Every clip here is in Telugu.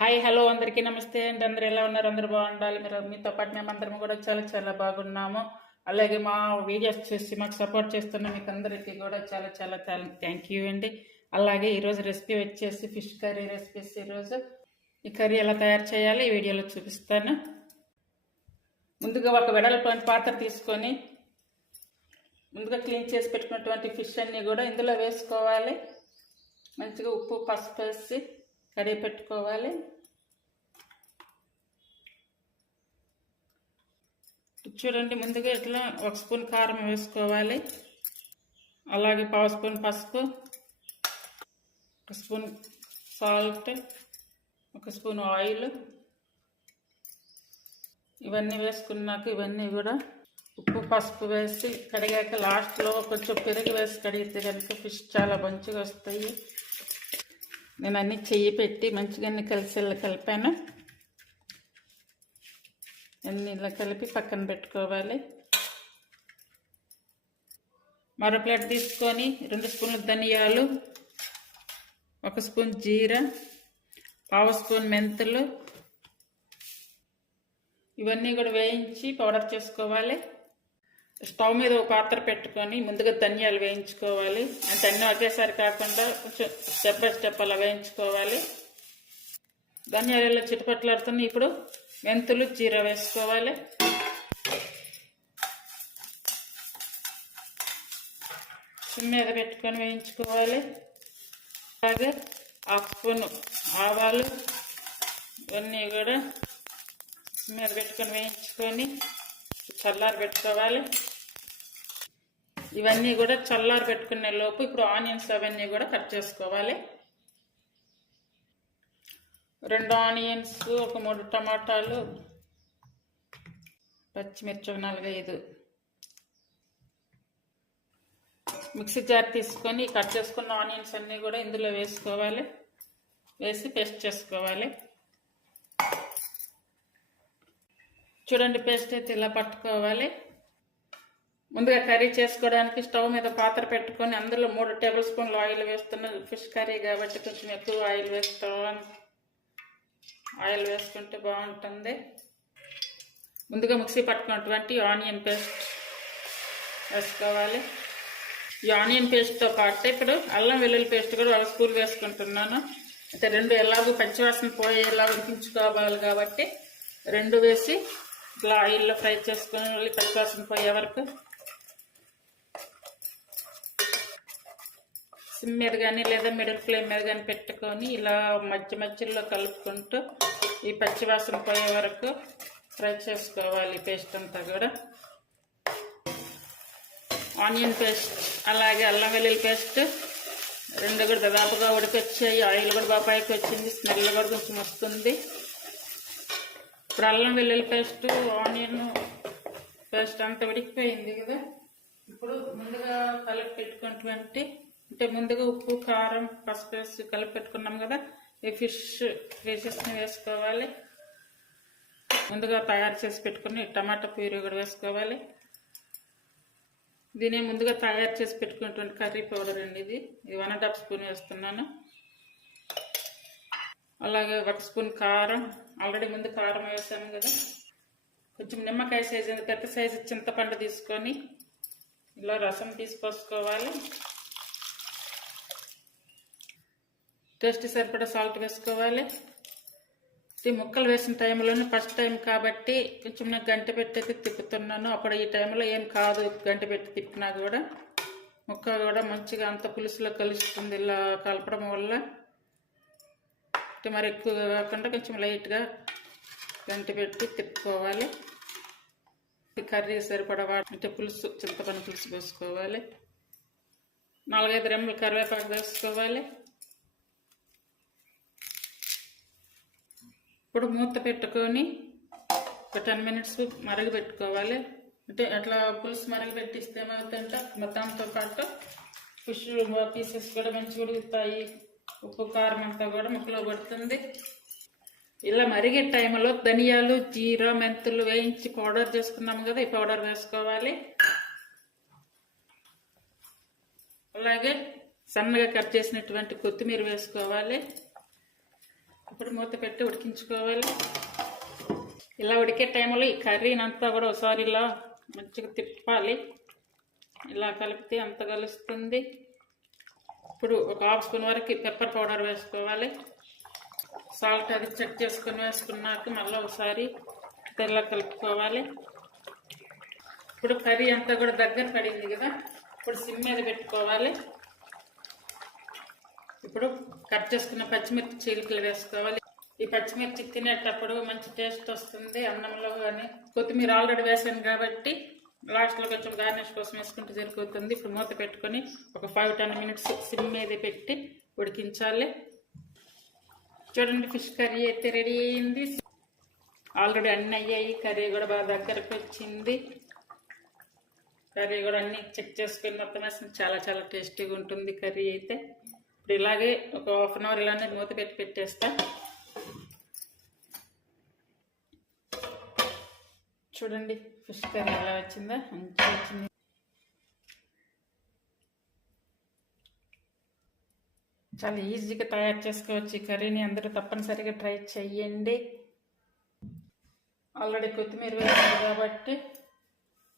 హాయ్ హలో అందరికీ నమస్తే అండి. అందరు ఎలా ఉన్నారు? అందరూ బాగుండాలి. మీరు మీతో పాటు మేము అందరం కూడా చాలా చాలా బాగున్నాము. అలాగే మా వీడియోస్ చూసి మాకు సపోర్ట్ చేస్తున్న మీకు అందరికీ కూడా చాలా చాలా చాలా థ్యాంక్ యూ అండి. అలాగే ఈరోజు రెసిపీ వచ్చేసి ఫిష్ కర్రీ రెసిపీస్ ఈరోజు ఈ కర్రీ ఎలా తయారు చేయాలో? ఈ వీడియోలో చూపిస్తాను. ముందుగా ఒక వెడల్పాటి పాత్ర తీసుకొని ముందుగా క్లీన్ చేసి పెట్టుకున్నటువంటి ఫిష్ అన్నీ కూడా ఇందులో వేసుకోవాలి. మంచిగా ఉప్పు పసుపు వేసి కడిగి పెట్టుకోవాలి. చూడండి ముందుగా ఇట్లా ఒక స్పూన్ కారం వేసుకోవాలి. అలాగే పావు స్పూన్ పసుపు ఒక స్పూన్ సాల్ట్ ఒక స్పూన్ ఆయిల్. ఇవన్నీ వేసుకున్నాక ఇవన్నీ కూడా ఉప్పు పసుపు వేసి కడిగాక లాస్ట్లో కొంచెం పెరుగు వేసి కడిగితే కనుక ఫిష్ చాలా మంచిగా వస్తాయి. నేను అన్నీ చెయ్యి పెట్టి మంచిగా అన్ని కలిసి కలిపాను అన్ని ఇలా కలిపి పక్కన పెట్టుకోవాలి. మరో ప్లేట్ తీసుకొని రెండు స్పూన్లు ధనియాలు ఒక స్పూన్ జీరా పావు స్పూన్ మెంతులు. ఇవన్నీ కూడా వేయించి పౌడర్ చేసుకోవాలి. స్టవ్ మీద ఒక పాత్ర పెట్టుకొని ముందుగా ధనియాలు వేయించుకోవాలి. అంటే అన్నీ ఒకేసారి కాకుండా కొంచెం స్టెప్ బై స్టెప్ అలా వేయించుకోవాలి. ధనియాలు ఇలా చిటపట్లాడుతున్నాయి ఇప్పుడు మెంతులు జీర వేసుకోవాలి. సిమ్ మీద పెట్టుకొని వేయించుకోవాలి. అలాగే హాఫ్ స్పూన్ ఆవాలు ఇవన్నీ కూడా మీద పెట్టుకొని వేయించుకొని చల్లారి పెట్టుకోవాలి ఇవన్నీ కూడా చల్లారి పెట్టుకునే లోపు ఇప్పుడు ఆనియన్స్ అవన్నీ కూడా కట్ చేసుకోవాలి. రెండు ఆనియన్స్ ఒక మూడు టమాటాలు పచ్చిమిర్చి ఒక నాలుగైదు. మిక్సీ జార్ తీసుకొని కట్ చేసుకున్న ఆనియన్స్ అన్నీ కూడా ఇందులో వేసుకోవాలి. వేసి పేస్ట్ చేసుకోవాలి. చూడండి పేస్ట్ అయితే ఇలా పట్టుకోవాలి. ముందుగా కర్రీ చేసుకోవడానికి స్టవ్ మీద పాత్ర పెట్టుకొని అందులో మూడు టేబుల్ స్పూన్లు ఆయిల్ వేస్తున్న ఫిష్ కర్రీ కాబట్టి కొంచెం ఎక్కువ ఆయిల్ వేసుకోవాలి ఆయిల్ వేసుకుంటే బాగుంటుంది. ముందుగా మిక్సీ పట్టుకున్నటువంటి ఆనియన్ పేస్ట్ వేసుకోవాలి. ఈ ఆనియన్ పేస్ట్తో పాటు ఇప్పుడు అల్లం వెల్లుల్లి పేస్ట్ కూడా ఒక స్పూన్ వేసుకుంటున్నాను. అయితే రెండు ఎలాగో పచ్చివాసన పోయేలా ఉడికించుకోవాలి కాబట్టి రెండు వేసి ఇట్లా ఆయిల్లో ఫ్రై చేసుకొని పచ్చివాసన పోయే వరకు సిమ్ మీద కానీ లేదా మిడిల్ ఫ్లేమ్ మీద కానీ పెట్టుకొని ఇలా మధ్య మధ్యలో కలుపుకుంటూ ఈ పచ్చివాసన పోయే వరకు ఫ్రై చేసుకోవాలి పేస్ట్ అంతా కూడా. ఆనియన్ పేస్ట్ అలాగే అల్లం వెల్లుల్లి పేస్ట్ రెండు కూడా దాదాపుగా ఉడికొచ్చాయి. ఆయిల్ కూడా బాపాయికి వచ్చింది. స్మెల్ కూడా కొంచెం వస్తుంది. ఇప్పుడు అల్లం వెల్లుల్లి పేస్ట్ ఆనియన్ పేస్ట్ అంతా ఉడికిపోయింది కదా. ఇప్పుడు ముందుగా కలిపి పెట్టుకున్నటువంటి అంటే ముందుగా ఉప్పు కారం పసుపు వేసి కలిపి పెట్టుకున్నాం కదా. ఈ ఫిష్ పీసెస్ని వేసుకోవాలి. ముందుగా తయారు చేసి పెట్టుకుని టమాటా ప్యూరీ కూడా వేసుకోవాలి. దీని ముందుగా తయారు చేసి పెట్టుకున్నటువంటి కర్రీ పౌడర్ అండి ఇది. ఇది వన్ అండ్ హాఫ్ స్పూన్ వేస్తున్నాను. అలాగే ఒక స్పూన్ కారం. ఆల్రెడీ ముందు కారం వేసాను కదా. కొంచెం నిమ్మకాయ సైజు పెద్ద సైజు చింతపండు తీసుకొని ఇలా రసం తీసుకొసుకోవాలి టేస్ట్ సరిపడా సాల్ట్ వేసుకోవాలి. ఈ ముక్కలు వేసిన టైంలోనే ఫస్ట్ టైం కాబట్టి కొంచెం నాకు గంట పెట్టి అయితే తిప్పుతున్నాను. అప్పుడు ఈ టైంలో ఏం కాదు గంట పెట్టి తిప్పినా కూడా. ముక్క కూడా మంచిగా అంత పులుసులో కలుస్తుంది ఇలా కలపడం వల్ల. మరి ఎక్కువగా కాకుండా కొంచెం లైట్గా గంట పెట్టి తిప్పుకోవాలి. కర్రీ సరిపడా అంటే పులుసు చింతపండు పులుసు పోసుకోవాలి. నాలుగైదు రెమ్మలు కరివేపాకు వేసుకోవాలి. ఇప్పుడు మూత పెట్టుకొని ఒక టెన్ మినిట్స్ మరగబెట్టుకోవాలి. అంటే అట్లా పులుసు మరగబెట్టిస్తే ఏమవుతుందంటే? మొత్తంతో పాటు ఫిష్ పీసెస్ కూడా మంచిగా ఉడుకుతాయి. ఉప్పు కారం అంతా కూడా ముక్కలో పడుతుంది. ఇలా మరిగే టైంలో ధనియాలు జీరా మెంతులు వేయించి పౌడర్ చేసుకున్నాము కదా ఈ పౌడర్ వేసుకోవాలి. అలాగే సన్నగా కట్ చేసినటువంటి కొత్తిమీర వేసుకోవాలి. ఇప్పుడు మూత పెట్టి ఉడికించుకోవాలి. ఇలా ఉడికే టైంలో ఈ కర్రీనంతా కూడా ఒకసారి ఇలా మంచిగా తిప్పాలి. ఇలా కలిపితే అంత కలుస్తుంది. ఇప్పుడు ఒక హాఫ్ స్పూన్ వరకు పెప్పర్ పౌడర్ వేసుకోవాలి. సాల్ట్ అది చెక్ చేసుకొని వేసుకున్నాక మళ్ళీ ఒకసారి తెల్ల కలుపుకోవాలి. ఇప్పుడు కర్రీ అంతా కూడా దగ్గర పడింది కదా ఇప్పుడు సిమ్ మీద పెట్టుకోవాలి. ఇప్పుడు కట్ చేసుకున్న పచ్చిమిర్చి చీలికలు వేసుకోవాలి. ఈ పచ్చిమిర్చి తినేటప్పుడు మంచి టేస్ట్ వస్తుంది అన్నంలో కానీ కొత్తిమీర ఆల్రెడీ వేసాను కాబట్టి లాస్ట్లో కొంచెం గార్నిష్ కోసం వేసుకుంటే సరిపోతుంది. ఇప్పుడు మూత పెట్టుకొని ఒక ఫైవ్ టెన్ మినిట్స్ సిమ్ మీద పెట్టి ఉడికించాలి. చూడండి ఫిష్ కర్రీ అయితే రెడీ అయింది. ఆల్రెడీ అన్నీ అయ్యాయి. కర్రీ కూడా బాగా దగ్గరకు వచ్చింది. కర్రీ కూడా అన్ని చెక్ చేసుకుని మొత్తం వేసిన చాలా చాలా టేస్టీగా ఉంటుంది కర్రీ అయితే. ఇప్పుడు ఇలాగే ఒక హాఫ్ అన్ అవర్ ఇలానే మూత పెట్టి పెట్టేస్తా. చూడండి ఫిష్ కర్రీ ఎలా వచ్చిందా మంచిగా వచ్చింది. చాలా ఈజీగా తయారు చేసుకోవచ్చు ఈ కర్రీని. అందరూ తప్పనిసరిగా ట్రై చేయండి ఆల్రెడీ కొత్తిమీర వేస్తుంది కాబట్టి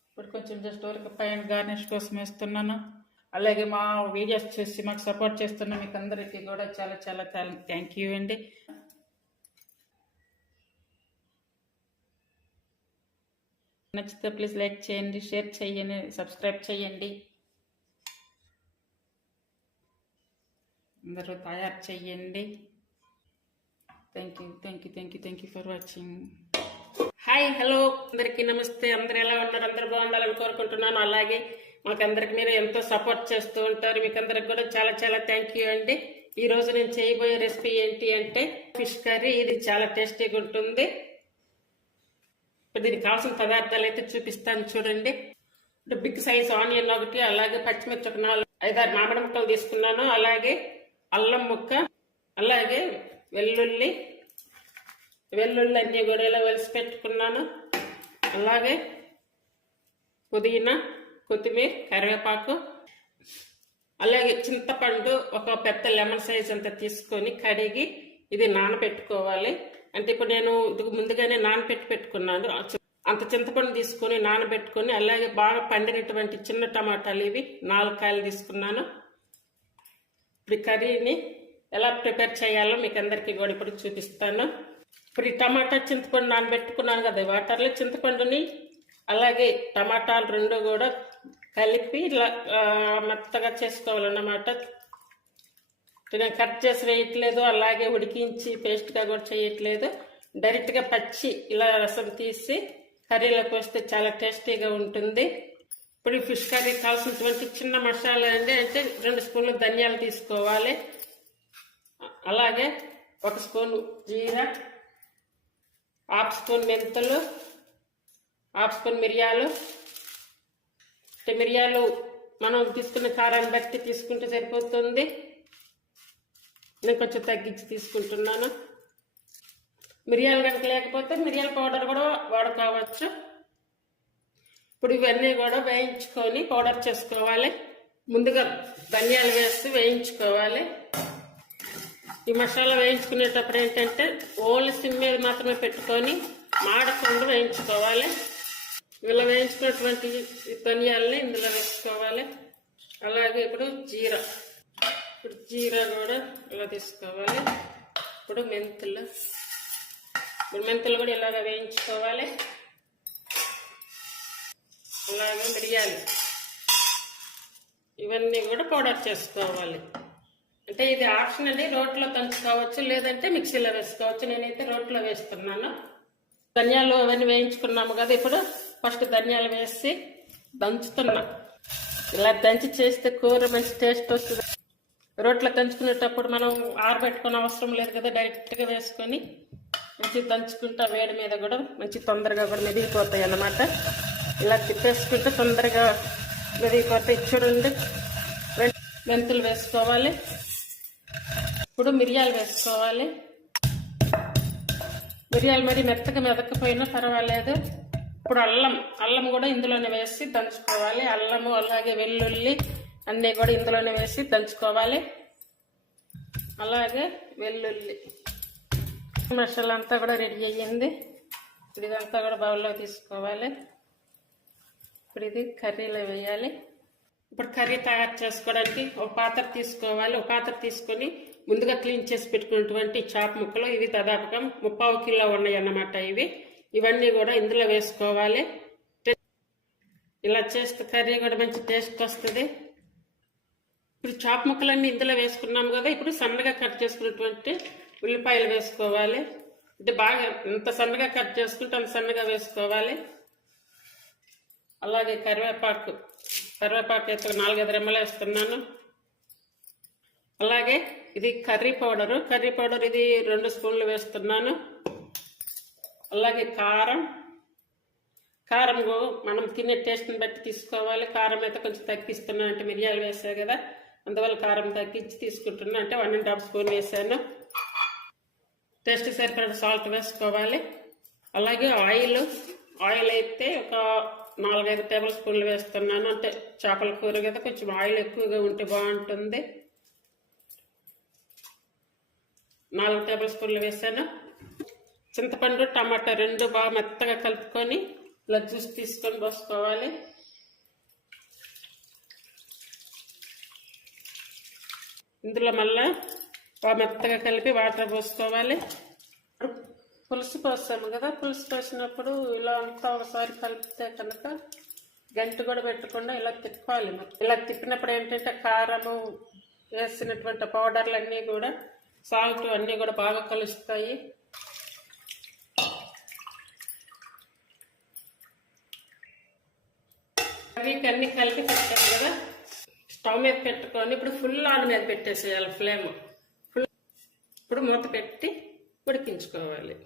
ఇప్పుడు కొంచెం జస్ట్ వరకు పైన గార్నిష్ కోసం వేస్తున్నాను. అలాగే మా వీడియోస్ చూసి మాకు సపోర్ట్ చేస్తున్న మీకు అందరికీ కూడా చాలా చాలా చాలా థ్యాంక్ యూ అండి. నచ్చితే ప్లీజ్ లైక్ చేయండి షేర్ చేయండి సబ్స్క్రైబ్ చేయండి. అందరూ తయారు చేయండి. Thank you thank you thank you thank you for watching hi hello అందరికీ నమస్తే. అందరు ఎలా ఉన్నారు? అందరు బాగుండాలని కోరుకుంటున్నాను. అలాగే మాకందరికి మీరు ఎంతో సపోర్ట్ చేస్తూ ఉంటారు. మీకు అందరికి కూడా చాలా చాలా థ్యాంక్ యూ అండి. ఈ రోజు నేను చేయబోయే రెసిపీ ఏంటి అంటే ఫిష్ కర్రీ ఇది చాలా టేస్టీగా ఉంటుంది. ఇప్పుడు దీనికి కావాల్సిన పదార్థాలు అయితే చూపిస్తాను చూడండి. బిగ్ సైజ్ ఆనియన్ ఒకటి అలాగే పచ్చిమిర్చి ఒక నాలుగు ఐదారు మామిడి ముక్కలు తీసుకున్నాను. అలాగే అల్లం ముక్క అలాగే వెల్లుల్లి వెల్లుల్లి అన్నీ కూడా ఇలా వెలిసి పెట్టుకున్నాను. అలాగే పుదీనా కొత్తిమీర కరివేపాకు అలాగే చింతపండు ఒక పెద్ద లెమన్ సైజ్ అంత తీసుకొని కడిగి ఇది నానబెట్టుకోవాలి. అంటే ఇప్పుడు నేను ఇది ముందుగానే నానబెట్టి పెట్టుకున్నాను. అంత చింతపండు తీసుకొని నానబెట్టుకొని అలాగే బాగా పండినటువంటి చిన్న టమాటాలు ఇవి నాలుగు కాయలు తీసుకున్నాను. ఇప్పుడు ఈ కర్రీని ఎలా ప్రిపేర్ చేయాలో మీకు అందరికీ కూడా ఇప్పుడు చూపిస్తాను. ఇప్పుడు ఈ టమాటా చింతపండు నానబెట్టుకున్నాను కదా వాటర్లో చింతపండుని అలాగే టమాటాలు రెండు కూడా కలిపి ఇలా మెత్తగా చేసుకోవాలన్నమాట. నేను కట్ చేసి వేయట్లేదు అలాగే ఉడికించి పేస్ట్గా కూడా చేయట్లేదు. డైరెక్ట్గా పచ్చి ఇలా రసం తీసి కర్రీలోకి వస్తే చాలా టేస్టీగా ఉంటుంది. ఇప్పుడు ఫిష్ కర్రీ కావాల్సినటువంటి చిన్న మసాలా అండి అంటే రెండు స్పూన్లు ధనియాలు తీసుకోవాలి. అలాగే ఒక స్పూన్ జీరా హాఫ్ స్పూన్ మెంతులు హాఫ్ స్పూన్ మిరియాలు మిరియాలు మనం తీసుకున్న కారాన్ని బట్టి తీసుకుంటే సరిపోతుంది. నేను కొంచెం తగ్గించి తీసుకుంటున్నాను. మిరియాలు కనుక లేకపోతే మిరియాల పౌడర్ కూడా వాడుకోవచ్చు. ఇప్పుడు ఇవన్నీ కూడా వేయించుకొని పౌడర్ చేసుకోవాలి. ముందుగా ధనియాలు వేసి వేయించుకోవాలి. ఈ మసాలా వేయించుకునేటప్పుడు ఏంటంటే ఓల్డ్ సిమ్ మీద మాత్రమే పెట్టుకొని మాడకుండా వేయించుకోవాలి. ఇలా వేయించుకున్నటువంటి ఈ ధనియాలని ఇందులో వేసుకోవాలి. అలాగే ఇప్పుడు జీరా. ఇప్పుడు జీరా కూడా ఇలా తీసుకోవాలి. ఇప్పుడు మెంతులు. ఇప్పుడు మెంతులు కూడా ఇలాగ వేయించుకోవాలి. అలాగే మిరియాలు. ఇవన్నీ కూడా పౌడర్ చేసుకోవాలి. అంటే ఇది ఆప్షన్ అండి రోట్లో దంచుకోవచ్చు లేదంటే మిక్సీలో వేసుకోవచ్చు. నేనైతే రోట్లో వేస్తున్నాను. ధనియాలు అవన్నీ వేయించుకున్నాము కదా ఇప్పుడు. ఫస్ట్ ధనియాలు వేసి దంచుతున్నా. ఇలా దంచి చేస్తే కూర మంచి టేస్ట్ వస్తుంది. రోట్లో దంచుకునేటప్పుడు మనం ఆరబెట్టుకునే అవసరం లేదు కదా డైరెక్ట్గా వేసుకొని మంచి దంచుకుంటా వేడి మీద కూడా మంచి తొందరగా కూడా మెదిగిపోతాయి అన్నమాట. ఇలా తిప్పేసుకుంటే తొందరగా మెదిగిపోతాయి. చూడండి మెంతులు వేసుకోవాలి. ఇప్పుడు మిరియాలు వేసుకోవాలి. మిరియాలు మరి మెత్తగా మెదకపోయినా పర్వాలేదు. ఇప్పుడు అల్లం అల్లం కూడా ఇందులోనే వేసి దంచుకోవాలి. అల్లము అలాగే వెల్లుల్లి అన్నీ కూడా ఇందులోనే వేసి దంచుకోవాలి. అలాగే వెల్లుల్లి మసాలా అంతా కూడా రెడీ అయ్యింది. ఇప్పుడు ఇదంతా కూడా బౌల్లో తీసుకోవాలి. ఇప్పుడు ఇది కర్రీలో వేయాలి. ఇప్పుడు కర్రీ తయారు చేసుకోవడానికి ఒక పాత్ర తీసుకోవాలి. ఒక పాత్ర తీసుకొని ముందుగా క్లీన్ చేసి పెట్టుకున్నటువంటి చాప ముక్కలు. ఇవి దాదాపుగా ముప్పావు కిలో ఉన్నాయి అన్నమాట ఇవి. ఇవన్నీ కూడా ఇందులో వేసుకోవాలి. ఇలా చేస్తే కర్రీ కూడా మంచి టేస్ట్ వస్తుంది. ఇప్పుడు చాప్ ముక్కలన్నీ ఇందులో వేసుకున్నాము కదా ఇప్పుడు సన్నగా కట్ చేసుకున్నటువంటి ఉల్లిపాయలు వేసుకోవాలి. అంటే బాగా ఎంత సన్నగా కట్ చేసుకుంటే అంత సన్నగా వేసుకోవాలి. అలాగే కరివేపాకు కరివేపాకు అయితే నాలుగైదు రెమ్మలు వేస్తున్నాను అలాగే ఇది కర్రీ పౌడరు. కర్రీ పౌడర్ ఇది రెండు స్పూన్లు వేస్తున్నాను. అలాగే కారం. కారం మనం తినే టేస్ట్ని బట్టి తీసుకోవాలి. కారం అయితే కొంచెం తగ్గిస్తున్నా అంటే మిరియాలు వేసా కదా అందువల్ల కారం తగ్గించి తీసుకుంటున్నా. అంటే వన్ అండ్ హాఫ్ స్పూన్ వేసాను. టేస్ట్ సరిపడ సాల్ట్ వేసుకోవాలి. అలాగే ఆయిల్ ఆయిల్ అయితే ఒక నాలుగైదు టేబుల్ స్పూన్లు వేస్తున్నాను. అంటే చేపల కూర కదా కొంచెం ఆయిల్ ఎక్కువగా ఉంటే బాగుంటుంది. నాలుగు టేబుల్ స్పూన్లు వేసాను. చింతపండు టమాటా రెండు బాగా మెత్తగా కలుపుకొని ఇలా జ్యూస్ తీసుకొని పోసుకోవాలి. ఇందులో మళ్ళా బాగా మెత్తగా కలిపి వాటర్ పోసుకోవాలి. పులుసు పోస్తాము కదా పులుసు పోసినప్పుడు ఇలా అంతా ఒకసారి కలిపితే కనుక గంట కూడా పెట్టకుండా ఇలా తిప్పాలి. ఇలా తిప్పినప్పుడు ఏంటంటే కారము వేసినటువంటి పౌడర్లు అన్నీ కూడా సాల్ట్ అన్నీ కూడా బాగా కలుస్తాయి. కర్రీకి అన్ని కలిపి పెట్టాను కదా. స్టవ్ మీద పెట్టుకొని ఇప్పుడు ఫుల్ ఆన్ మీద పెట్టేసేయాలి ఫ్లేమ్. ఫుల్ ఇప్పుడు మూత పెట్టి ఉడికించుకోవాలి.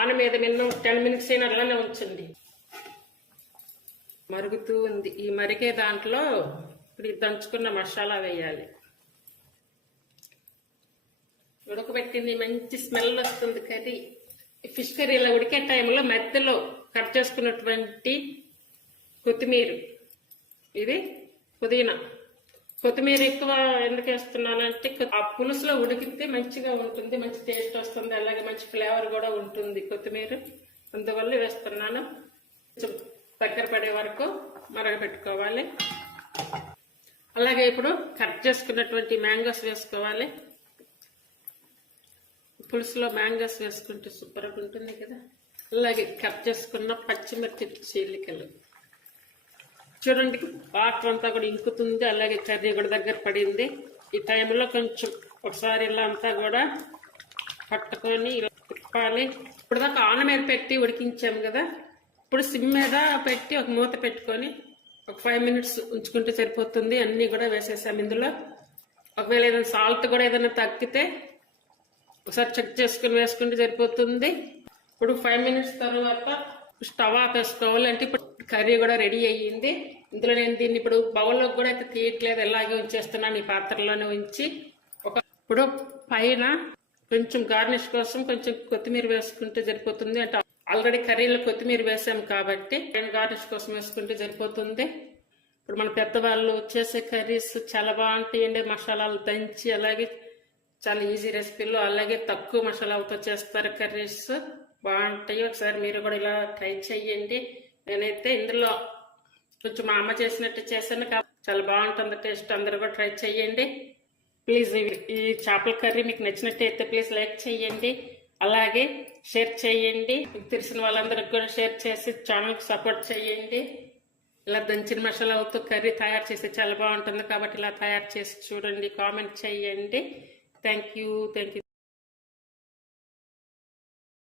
ఆన మీద మినిమం టెన్ మినిట్స్ అయిన అలానే ఉంచండి. మరుగుతూ ఉంది. ఈ మరిగే దాంట్లో ఇప్పుడు దంచుకున్న మసాలా వేయాలి. ఉడకబెట్టింది మంచి స్మెల్ వస్తుంది కర్రీ. ఈ ఫిష్ కర్రీలో ఉడికే టైంలో మధ్యలో కట్ చేసుకున్నటువంటి కొత్తిమీర. ఇది పుదీనా. కొత్తిమీర ఎక్కువ ఎందుకు వేస్తున్నానంటే ఆ పులుసులో ఉడికితే మంచిగా ఉంటుంది మంచి టేస్ట్ వస్తుంది అలాగే మంచి ఫ్లేవర్ కూడా ఉంటుంది కొత్తిమీర. అందువల్ల వేస్తున్నాను. కొంచెం దగ్గర పడే వరకు మరగపెట్టుకోవాలి అలాగే ఇప్పుడు కట్ చేసుకున్నటువంటి మ్యాంగోస్ వేసుకోవాలి. పులుసులో మ్యాంగోస్ వేసుకుంటే సూపర్గా ఉంటుంది కదా. అలాగే కట్ చేసుకున్న పచ్చిమిర్చి చీలికలు. చూడండి వాటర్ అంతా కూడా ఇంకుతుంది అలాగే కర్రీ కూడా దగ్గర పడింది. ఈ టైంలో కొంచెం ఒకసారి ఇలా అంతా కూడా పట్టుకొని ఇలా తిప్పాలి. ఇప్పుడు దాకా ఆన మీద పెట్టి ఉడికించాము కదా. ఇప్పుడు సిమ్ మీద పెట్టి ఒక మూత పెట్టుకొని ఒక ఫైవ్ మినిట్స్ ఉంచుకుంటే సరిపోతుంది. అన్నీ కూడా వేసేసాము ఇందులో. ఒకవేళ ఏదైనా సాల్ట్ కూడా ఏదైనా తగ్గితే ఒకసారి చెక్ చేసుకుని వేసుకుంటే సరిపోతుంది. ఇప్పుడు ఫైవ్ మినిట్స్ తర్వాత స్టవ్ ఆపేసుకోవాలి. అంటే ఇప్పుడు కర్రీ కూడా రెడీ అయ్యింది. ఇందులో నేను దీన్ని ఇప్పుడు బౌల్లో కూడా అయితే తీయట్లేదు. ఎలాగే ఉంచేస్తున్నాను ఈ పాత్రలోనే ఉంచి. ఒక ఇప్పుడు పైన కొంచెం గార్నిష్ కోసం కొంచెం కొత్తిమీర వేసుకుంటే సరిపోతుంది. అంటే ఆల్రెడీ కర్రీలో కొత్తిమీర వేసాం కాబట్టి గార్నిష్ కోసం వేసుకుంటే సరిపోతుంది. ఇప్పుడు మన పెద్దవాళ్ళు చేసే కర్రీస్ చాలా బాగుంటాయండి. మసాలాలు దంచి అలాగే చాలా ఈజీ రెసిపీలు. అలాగే తక్కువ మసాలాలతో చేస్తారు కర్రీస్. బాగుంటాయి. ఒకసారి మీరు కూడా ఇలా ట్రై చేయండి. నేనైతే ఇందులో కొంచెం మా అమ్మ చేసినట్టు చేశాను కాబట్టి చాలా బాగుంటుంది టేస్ట్. అందరూ కూడా ట్రై చేయండి ప్లీజ్ ఈ చేపల కర్రీ మీకు నచ్చినట్టయితే ప్లీజ్ లైక్ చేయండి అలాగే షేర్ చేయండి మీకు తెలిసిన వాళ్ళందరికి కూడా షేర్ చేసి ఛానల్కి సపోర్ట్ చేయండి ఇలా దంచిన మసాలాలతో కర్రీ తయారు చేస్తే చాలా బాగుంటుంది కాబట్టి ఇలా తయారు చేసి చూడండి కామెంట్ చేయండి థ్యాంక్ యూ థ్యాంక్ యూ.